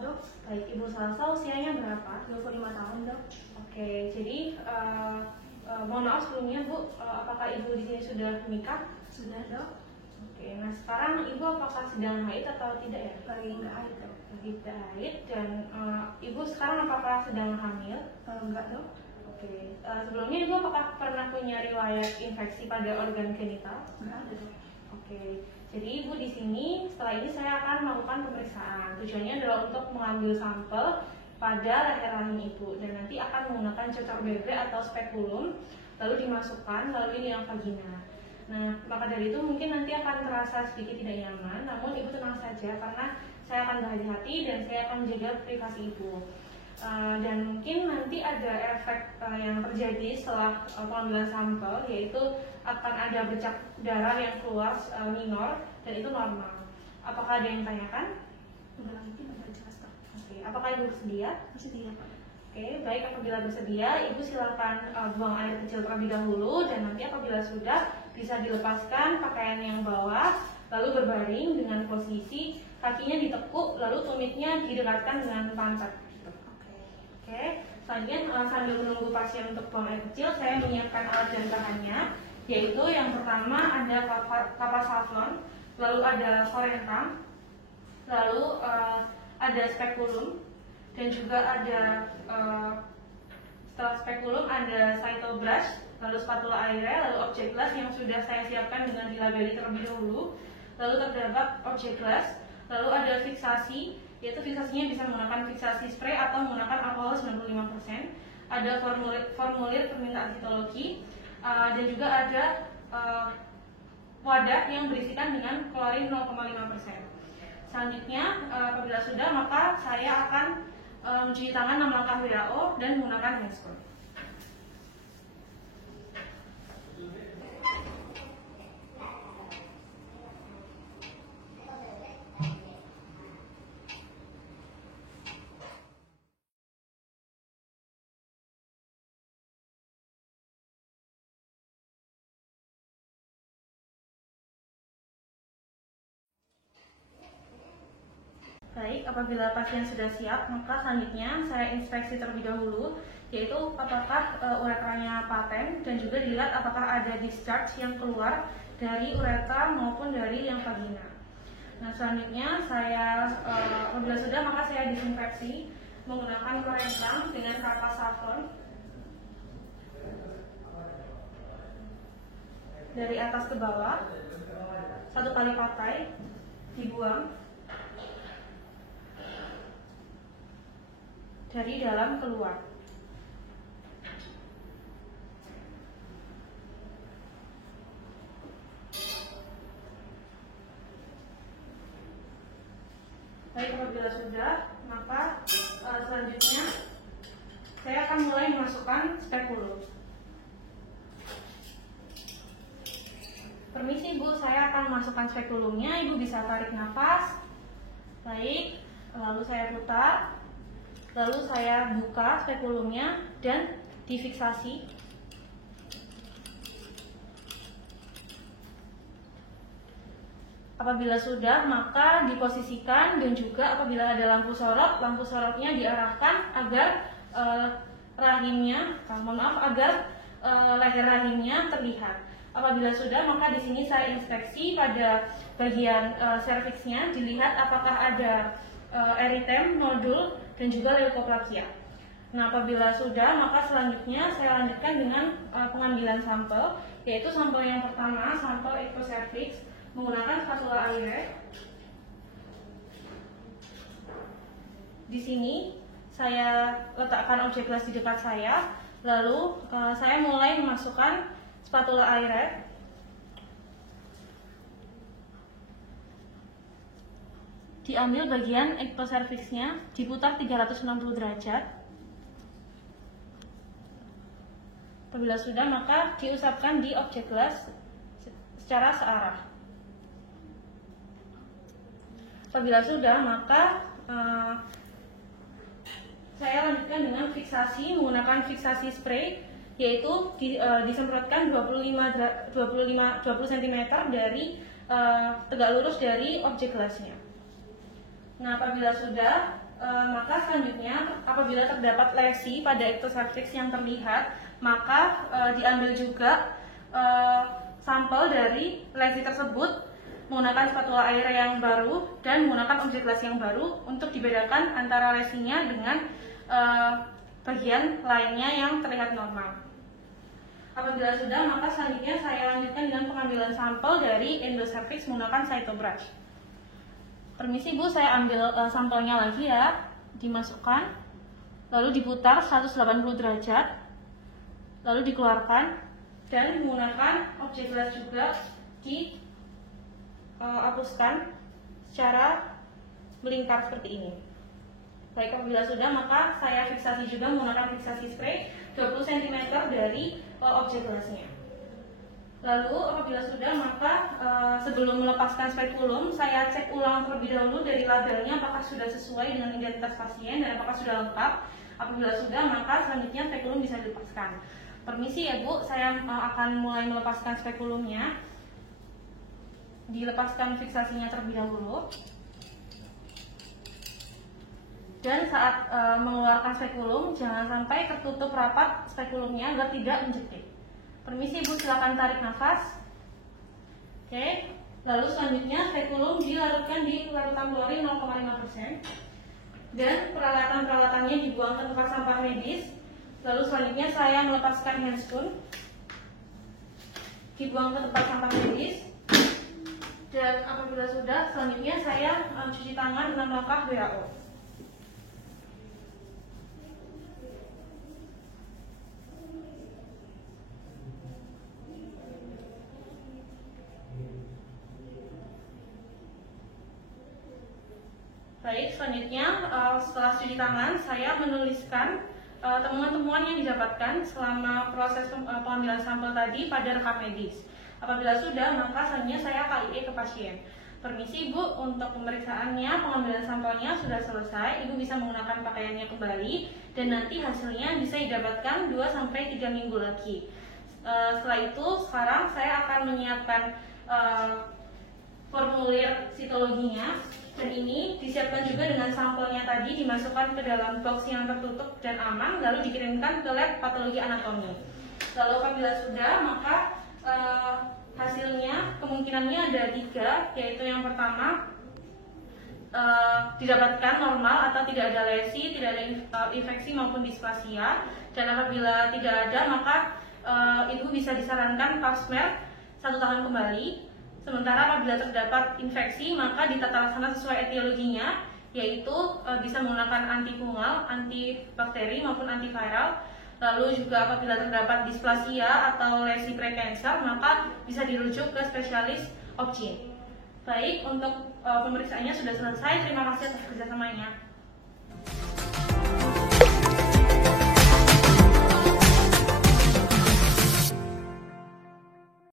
dok. Baik, Ibu Salsa usianya berapa? 25 tahun dok. Oke, jadi mohon maaf sebelumnya Bu, apakah Ibu di sini sudah menikah? Sudah dok. Oke, nah sekarang Ibu apakah sedang haid atau tidak ya? Lagi nggak haid dok. Lagi tidak haid, dan Ibu sekarang apakah sedang hamil? Enggak dok. Oke, sebelumnya Ibu apakah pernah punya riwayat infeksi pada organ genital? Nggak ada dok. Oke, jadi Ibu di sini setelah ini saya akan melakukan pemeriksaan. Tujuannya adalah untuk mengambil sampel pada leher rahim Ibu dan nanti akan menggunakan cocor bebek atau spekulum lalu dimasukkan melalui liang vagina. Nah, maka dari itu mungkin nanti akan terasa sedikit tidak nyaman, namun Ibu tenang saja karena saya akan berhati-hati dan saya akan menjaga privasi Ibu. Dan mungkin nanti ada efek yang terjadi setelah pengambilan sampel, yaitu akan ada bercak darah yang keluar minor dan itu normal. Apakah ada yang tanyakan? Udah lagi udah jelas dok. Oke, apakah Ibu bersedia? Bersedia pak. Oke, baik, apabila bersedia, Ibu silakan buang air kecil terlebih dahulu dan nanti apabila sudah bisa dilepaskan pakaian yang bawah, lalu berbaring dengan posisi kakinya ditekuk, lalu tumitnya didekatkan dengan pantat. Oke, selanjutnya sambil menunggu pasien untuk buang air kecil, saya menyiapkan alat dan bahannya, yaitu yang pertama ada kapas saffron, lalu ada korentang, lalu ada spekulum, dan juga ada setelah spekulum ada cycle brush, lalu spatula airnya, lalu objek glass yang sudah saya siapkan dengan dilabeli terlebih dahulu, lalu terdapat objek glass, lalu ada fiksasi, yaitu fiksasinya bisa menggunakan fiksasi spray atau menggunakan alkohol 95%, ada formulir permintaan histologi, dan juga ada wadah yang berisikan dengan klorin 0,5%. Selanjutnya, apabila sudah, maka saya akan mencuci tangan 6 langkah WHO dan menggunakan handspray. Baik, apabila pasien sudah siap, maka selanjutnya saya inspeksi terlebih dahulu, yaitu apakah uretranya paten dan juga dilihat apakah ada discharge yang keluar dari uretra maupun dari liang vagina. Nah, selanjutnya apabila sudah, maka saya disinfeksi menggunakan korentang dengan kapas saffron dari atas ke bawah, 1 kali pakai, dibuang dari dalam keluar. Baik, apabila sudah, maka selanjutnya saya akan mulai memasukkan spekulum. Permisi Bu, saya akan memasukkan spekulumnya. Ibu bisa tarik nafas. Baik, lalu saya putar. Lalu saya buka spekulumnya dan difiksasi. Apabila sudah, maka diposisikan dan juga apabila ada lampu sorotnya diarahkan agar leher rahimnya terlihat. Apabila sudah, maka di sini saya inspeksi pada bagian serviksnya, dilihat apakah ada eritem, nodul, dan juga leukoplakia. Nah, apabila sudah, maka selanjutnya saya lanjutkan dengan pengambilan sampel, yaitu sampel yang pertama, sampel ectocervix, menggunakan spatula airnya. Di sini saya letakkan objek glass di dekat saya, lalu saya mulai memasukkan spatula airnya. Diambil bagian ectocervixnya, diputar 360 derajat. Apabila sudah, maka diusapkan di objek glass secara searah. Apabila sudah, maka saya lanjutkan dengan fiksasi menggunakan fiksasi spray, yaitu disemprotkan 20 cm dari tegak lurus dari objek glassnya. Nah, apabila sudah, maka selanjutnya apabila terdapat lesi pada ectocervix yang terlihat, maka diambil juga sampel dari lesi tersebut menggunakan spatula air yang baru dan menggunakan objek les yang baru untuk dibedakan antara lesinya dengan bagian lainnya yang terlihat normal. Apabila sudah, maka selanjutnya saya lanjutkan dengan pengambilan sampel dari endocervix menggunakan cytobrush. Permisi Bu, saya ambil sampelnya lagi ya, dimasukkan, lalu diputar 180 derajat, lalu dikeluarkan, dan menggunakan objek les juga dihapuskan secara melingkar seperti ini. Baik, apabila sudah, maka saya fiksasi juga menggunakan fiksasi spray 20 cm dari objek lesnya. Lalu apabila sudah, maka sebelum melepaskan spekulum, saya cek ulang terlebih dahulu dari labelnya apakah sudah sesuai dengan identitas pasien dan apakah sudah lengkap. Apabila sudah, maka selanjutnya spekulum bisa dilepaskan. Permisi ya Bu, saya akan mulai melepaskan spekulumnya. Dilepaskan fiksasinya terlebih dahulu. Dan saat mengeluarkan spekulum, jangan sampai tertutup rapat spekulumnya agar tidak menjepit. Permisi Bu, silakan tarik nafas. Oke, lalu selanjutnya spekulum dilarutkan di larutan klorin 0,5%. Dan peralatan-peralatannya dibuang ke tempat sampah medis. Lalu selanjutnya saya melepaskan handscoon, dibuang ke tempat sampah medis. Dan apabila sudah, selanjutnya saya cuci tangan 6 langkah WHO. Baik, selanjutnya setelah cuci tangan, saya menuliskan temuan-temuan yang didapatkan selama proses pengambilan sampel tadi pada rekam medis. Apabila sudah, maka selanjutnya saya KIE ke pasien. Permisi Bu, untuk pemeriksaannya, pengambilan sampelnya sudah selesai. Ibu bisa menggunakan pakaiannya kembali dan nanti hasilnya bisa didapatkan 2-3 minggu lagi. Setelah itu, sekarang saya akan menyiapkan formulir sitologinya. Dan ini disiapkan juga dengan sampelnya tadi, dimasukkan ke dalam box yang tertutup dan aman, lalu dikirimkan ke lab patologi anatomi. Lalu apabila sudah, maka hasilnya kemungkinannya ada 3, yaitu yang pertama didapatkan normal atau tidak ada lesi, tidak ada infeksi maupun displasia. Dan apabila tidak ada, maka ibu bisa disarankan pap smear 1 tahun kembali. Sementara apabila terdapat infeksi, maka ditata laksana sesuai etiologinya, yaitu bisa menggunakan antifungal, antibakteri maupun antiviral. Lalu juga apabila terdapat displasia atau lesi prekanser, maka bisa dirujuk ke spesialis obgyn. Baik, untuk pemeriksaannya sudah selesai. Terima kasih atas kerjasamanya.